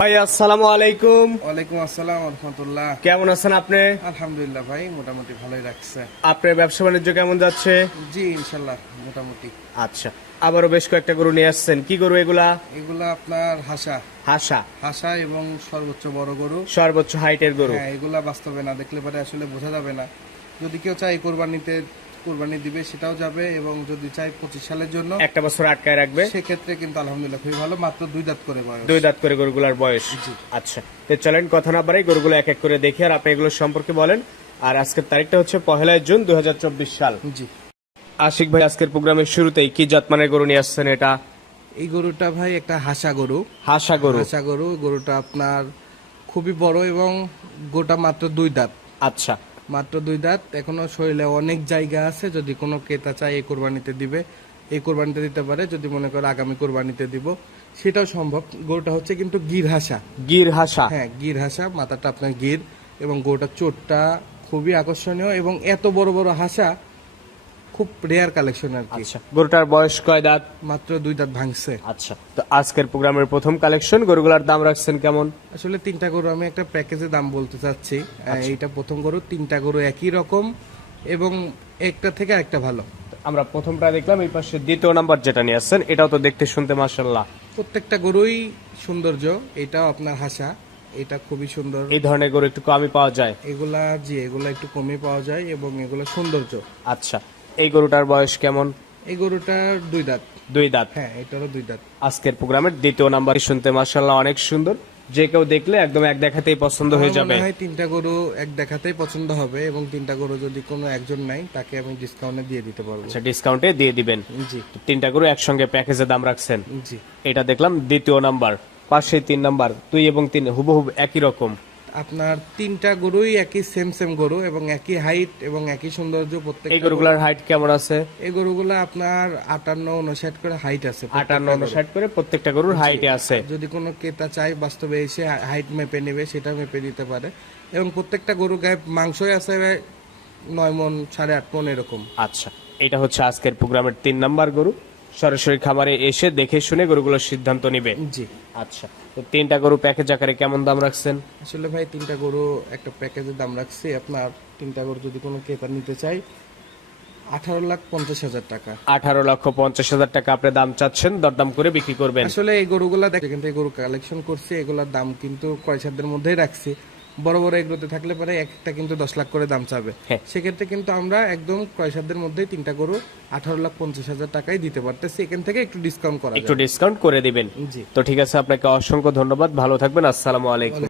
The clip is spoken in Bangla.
ভাই আসসালামু আলাইকুম। ওয়ালাইকুম আসসালাম রহমতুল্লাহ কেমন আছেন আপনি? আলহামদুলিল্লাহ ভাই মোটামুটি ভালোই রাখছে আপনার ব্যবসা বাণিজ্য কেমন যাচ্ছে? জি ইনশাল্লাহ মোটামুটি। আচ্ছা আবারও বেশ কয়েকটা গরু নিয়ে আসছেন। কি গরু এগুলা? এগুলা আপনার হাসা। হাসা। হাসা এবং সর্বোচ্চ বড় গরু। সর্বোচ্চ হাইটের গরু। হ্যাঁ এগুলা বাস্তবে না দেখলে পরে আসলে বোঝা যাবে না। যদি কেউ চায় কোরবানিতে কোরবানি দিবে সেটাও যাবে এবং যদি চাই পঁচিশ সালের জন্য একটা বছর আটকায় রাখবে। সেক্ষেত্রে কিন্তু আলহামদুলিল্লাহ খুবই ভালো মাত্র দুই দাঁত করে বয়স। দুই দাঁত করে গরুগুলার বয়স। আচ্ছা তো চলেন কথা না বাড়াই গরুগুলো এক এক করে দেখি আর আপনি এগুলো সম্পর্কে বলেন। আর আজকের তারিখটা হচ্ছে পহেলা জুন দুই সাল। জি। আশিক ভাই আজকের প্রোগ্রামের শুরুতেই কি জাতমানের গরু নিয়ে আসছেন এটা? এই গরুটা ভাই একটা হাসা গরু। হাসা গরু। হাসা গরু গরুটা আপনার খুবই বড় এবং গোটা মাত্র দুই দাঁত। আচ্ছা মাত্র দুই দাঁত। এখনও শরীরে অনেক জায়গা আছে যদি কোনো ক্রেতা চায় এই কোরবানিতে দিবে। এই কোরবানিতে দিতে পারে যদি মনে করে আগামী কোরবানিতে দিব। সেটাও সম্ভব। গরুটা হচ্ছে কিন্তু গির হাসা। গির হাসা। হ্যাঁ গির হাসা মাথাটা আপনার গির এবং গরুটার চোটটা খুবই আকর্ষণীয় এবং এত বড় বড় হাসা খুব রেয়ার কালেকশন আর কি। আচ্ছা গরুটার বয়স কয় দাঁত? মাত্র দুই দাঁত ভাঙছে। আচ্ছা তো আজকের প্রোগ্রামের প্রথম কালেকশন গরুগুলার দাম রাখছেন কেমন? আসলে তিনটা গরু আমি একটা প্যাকেজে দাম বলতে চাচ্ছি। আচ্ছা। এইটা প্রথম গরু তিনটা গরু একই রকম এবং একটা থেকে আরেকটা ভালো। আমরা প্রথমটা দেখলাম এই পাশে দ্বিতীয় নাম্বার যেটা নিয়ে আসছেন এটাও তো দেখতে শুনতে মাসাল্লাহ প্রত্যেকটা গরুই সৌন্দর্য এটাও আপনার হাসা এটা খুবই সুন্দর। এই ধরনের গরু একটু কমই পাওয়া যায়। এগুলা জি এগুলা একটু কমই পাওয়া যায় এবং এগুলা সৌন্দর্য। আচ্ছা এই গরুটার বয়স কেমন? এই গরুটার দুই দাঁত। দুই দাঁত। হ্যাঁ এটারও দুই দাঁত। আজকের প্রোগ্রামের দ্বিতীয় নাম্বার শুনতে মাসাল্লাহ অনেক সুন্দর। যে কেউ দেখলে একদম এক দেখাতেই পছন্দ হয়ে যাবে। তিনটা গরু এক দেখাতেই পছন্দ হবে এবং তিনটা গরু যদি কোনো একজন নাই তাকে আমি ডিসকাউন্টে দিয়ে দিতে পারব। আচ্ছা ডিসকাউন্টে দিয়ে দিবেন। জি। তিনটা গরু একসঙ্গে প্যাকেজে দাম রাখছেন। জি। এটা দেখলাম দ্বিতীয় নাম্বার। পাশে তিন নাম্বার। দুই এবং তিন হুবহুব একই রকম। আপনার তিনটা গরুই একই সেম সেম গরু এবং একই হাইট এবং একই সৌন্দর্য প্রত্যেক এই গরুগুলার হাইট কেমন আছে? এই গরুগুলো আপনার আটান্ন উনষাট করে হাইট আছে আটান্ন উনষাট করে প্রত্যেকটা গরুর হাইটে আছে। যদি কোনো ক্রেতা চায় বাস্তবে এসে হাইট মেপে নেবে সেটা মেপে দিতে পারে। এবং প্রত্যেকটা গরু গায়ে মাংসই আছে নয় মন সাড়ে আট মন এরকম। আচ্ছা এটা হচ্ছে আজকের প্রোগ্রামের তিন নাম্বার গরু। সরাসরি খামারে এসে দেখে শুনে গরুগুলোর সিদ্ধান্ত নিবে। জি। আচ্ছা তো তিনটা গরু প্যাকেজ আকারে কেমন দাম রাখছেন? আসলে ভাই তিনটা গরু একটা প্যাকেজের দাম রাখছি। আপনার তিনটা গরু যদি কোনো ক্রেতা নিতে চাই আঠারো লাখ পঞ্চাশ হাজার টাকা। আঠারো লক্ষ পঞ্চাশ হাজার টাকা আপনি দাম চাচ্ছেন দরদাম করে বিক্রি করবেন। আসলে এই গরুগুলা দেখে কিন্তু এই গরু কালেকশন করছি এগুলোর দাম কিন্তু কয় সাধ্যের মধ্যেই রাখছি। বড় বড় এগুলোতে থাকলে পরে একটা কিন্তু দশ লাখ করে দাম চাবে। হ্যাঁ। সেক্ষেত্রে কিন্তু আমরা একদম কয় মধ্যে মধ্যেই তিনটা গরু আঠারো লাখ পঞ্চাশ হাজার টাকায় দিতে পারতেছি। এখান থেকে একটু ডিসকাউন্ট করা একটু ডিসকাউন্ট করে দিবেন। তো ঠিক আছে আপনাকে অসংখ্য ধন্যবাদ। ভালো থাকবেন। আসসালামু আলাইকুম।